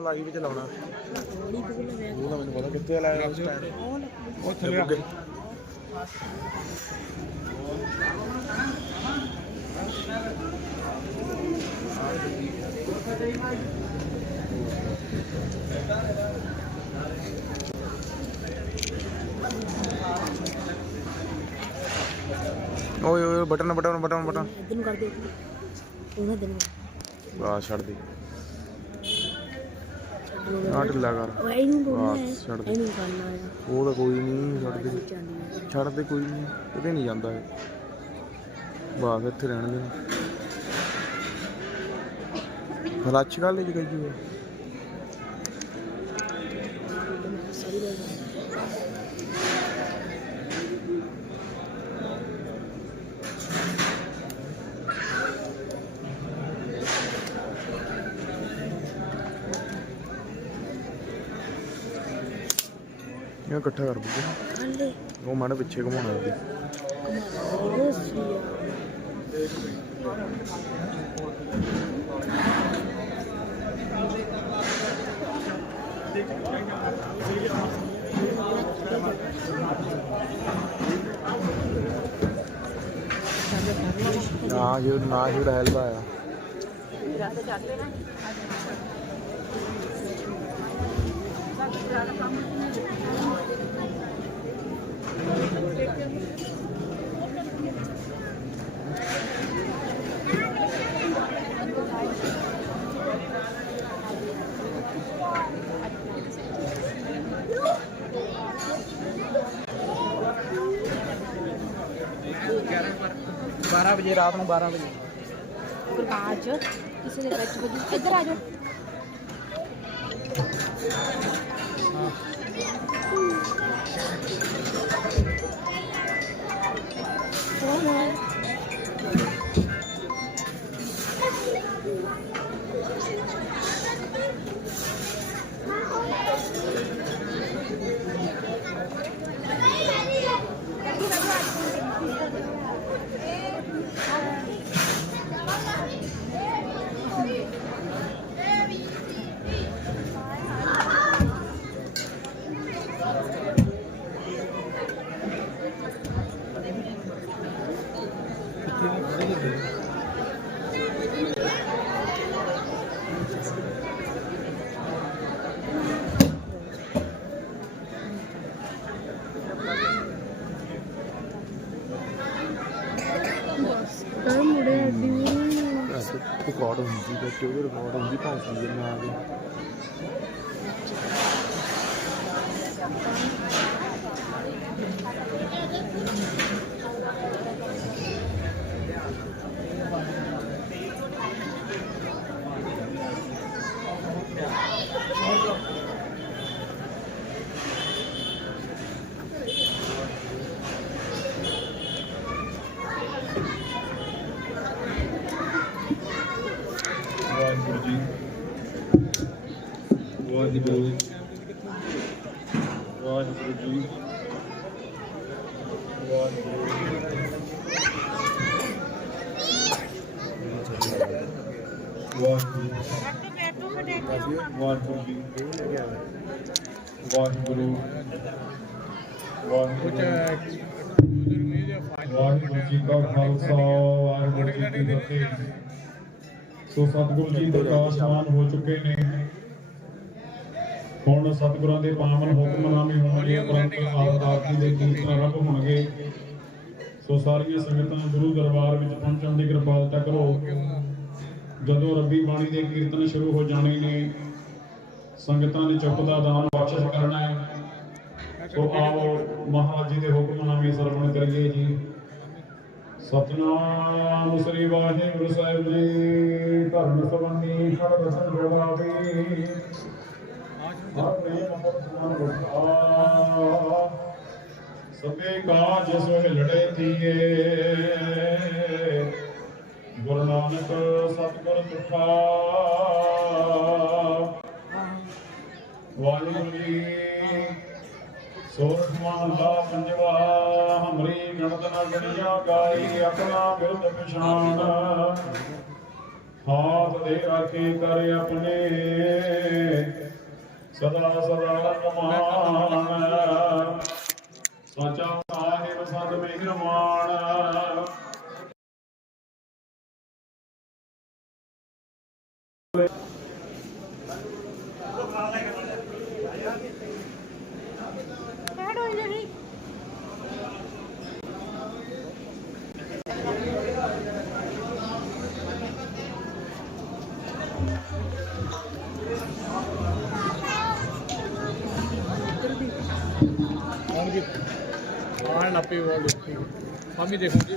ਨਾਲ ਲਾਈਵ ਵਿੱਚ ਲਾਉਣਾ? ਉਹ ਤਾਂ ਮੈਨੂੰ ਪਤਾ ਕਿੱਥੇ ਲਾਇਆ ਉਸ ਟਾਈਮ ਉੱਥੇ ਲਿਆ ਓਏ ਓਏ ਬਟਨ ਬਟਨ ਬਟਨ ਬਟਨ। ਇਧਰ ਨੂੰ ਕਰ ਦੇ। ਉਹਨਾਂ ਦਿਨ ਆ ਛੱਡ ਦੇ। ਆ ਢਿੱਲਾ ਕਰ ਉਹ ਇਹਨੂੰ ਬੋਲਣਾ ਹੈ। ਬਸ ਛੱਡ ਦੇ। ਇਹਨੂੰ ਕਰਨਾ ਹੈ। ਉਹ ਤਾਂ ਕੋਈ ਨਹੀਂ ਛੱਡ ਦੇ। ਛੱਡ ਦੇ ਕੋਈ ਨਹੀਂ ਕਿਤੇ ਨਹੀਂ ਜਾਂਦਾ ਇਹ। ਬਸ ਇੱਥੇ ਰਹਿਣ ਦੇ। ਫਲਾਚ ਗੱਲ ਹੀ ਗਈ ਹੋਈ ਇਹ ਇਕੱਠਾ ਕਰ ਬੁੱਗੇ ਉਹ ਮਾੜਾ ਪਿੱਛੇ ਘੁਮਾਉਣਾ ਤੇ ਨਾ ਜੋ ਨਾ ਜੋ ਹੈਲਦਾ ਆ ਜ਼ਿਆਦਾ ਕਰ ਲੈਣਾ 12 ਵਜੇ, ਰਾਤ ਨੂੰ 12 ਵਜੇ। ਪ੍ਰਕਾਸ਼ ਕਿਸੇ ਦੇ ਵਿੱਚ ਵਜੂ ਇੱਧਰ ਆ ਜਾਓ। ਹਾਂ ਰਿਕਾਰਡ ਹੁੰਦੀ ਤੇ ਕਿਉਂ ਰਿਕਾਰਡ ਹੁੰਦੀ ਭਾਂਸੀ ਜੇ ਮੈਂ ਵਾਹਿਗੁਰੂ ਵਾਹਿਗੁਰੂ ਜੀ ਵਾਹਿਗੁਰੂ ਵਾਹਿਗੁਰੂ ਵਾਹਿਗੁਰੂ ਜੀ ਵਾਹਿਗੁਰੂ ਵਾਹਿਗੁਰੂ ਵਾਹਿਗੁਰੂ ਜੀ ਕਾ ਖਾਲਸਾ ਵਾਹਿਗੁਰੂ ਜੀ ਕੀ ਫਤਿਹ ਸੋ ਸਤਿਗੁਰੂ ਜੀ ਪ੍ਰਕਾਸ਼ਮਾਨ ਹੋ ਚੁੱਕੇ ਨੇ ਹੁਣ ਸਤਿਗੁਰਾਂ ਦੇ ਪਾਵਨ ਹੁਕਮਨਾਮੇ ਹੋਣਗੇ ਉਪਰੰਤ ਆਰਤੀ ਦੇ ਕੀਰਤਨ ਆਰੰਭ ਹੋਣਗੇ। ਸੋ ਸਾਰੀਆਂ ਸੰਗਤਾਂ ਗੁਰੂ ਦਰਬਾਰ ਵਿੱਚ ਪਹੁੰਚਣ ਦੀ ਕਿਰਪਾਲਤਾ ਕਰੋ। ਜਦੋਂ ਰੱਬੀ ਬਾਣੀ ਦੇ ਕੀਰਤਨ ਸ਼ੁਰੂ ਹੋ ਜਾਣੇ ਨੇ ਸੰਗਤਾਂ ਨੇ ਚੁੱਪ ਦਾ ਦਾਨ ਬਖਸ਼ਿਸ਼ ਕਰਨਾ ਹੈ। ਸੋ ਆਓ ਮਹਾਰਾਜ ਜੀ ਦੇ ਹੁਕਮ ਨਾਲ ਵੀ ਸਰਵਣ ਕਰੀਏ ਜੀ। ਸਤਨਾਮ ਸ੍ਰੀ ਵਾਹਿਗੁਰੂ ਸਾਹਿਬ ਜੀ ਧਰਮ ਸੰਬੰਧੀ ਖੜ ਰਸਨ ਜਵਾਬੀ ਆਪਣੇ ਮਹਤ ਸੁਨਾਮ ਲੜੇ ਥੀਏ। ਗੁਰੂ ਨਾਨਕ ਸਤਿਗੁਰ ਤੁਖਾ ਵਾਹਿਗੁਰੂ ਜੀ, ਸੋਰਠ ਮਹਲਾ ਪੰਜਵਾ ਹਮਰੀ ਗਣਤ ਨ ਗਣਿਆ ਗਾਈ ਆਪਣਾ ਬਿਰਧ ਪਛਾਣ। ਹਾਥ ਦੇ ਆਕੇ ਕਰ ਆਪਣੇ। ਸਦਾ ਸਦਾ ਕਮਾਨ ਸਾਚਾ ਆਉਣਗੇ ਆਣ ਆਪੇ ਉਹ ਲੋਕੀ ਮੰਮੀ ਦੇਖੋਗੇ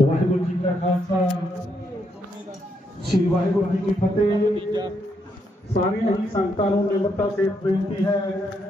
ਵਾਹਿਗੁਰੂ ਜੀ ਕਾ ਖਾਲਸਾ ਸ੍ਰੀ ਵਾਹਿਗੁਰੂ ਜੀ ਕੀ ਫਤਿਹ ਸਾਰੀਆਂ ਹੀ ਸੰਗਤਾਂ ਨੂੰ ਨਿਮਰਤਾ ਸੇਤ ਬੇਨਤੀ ਹੈ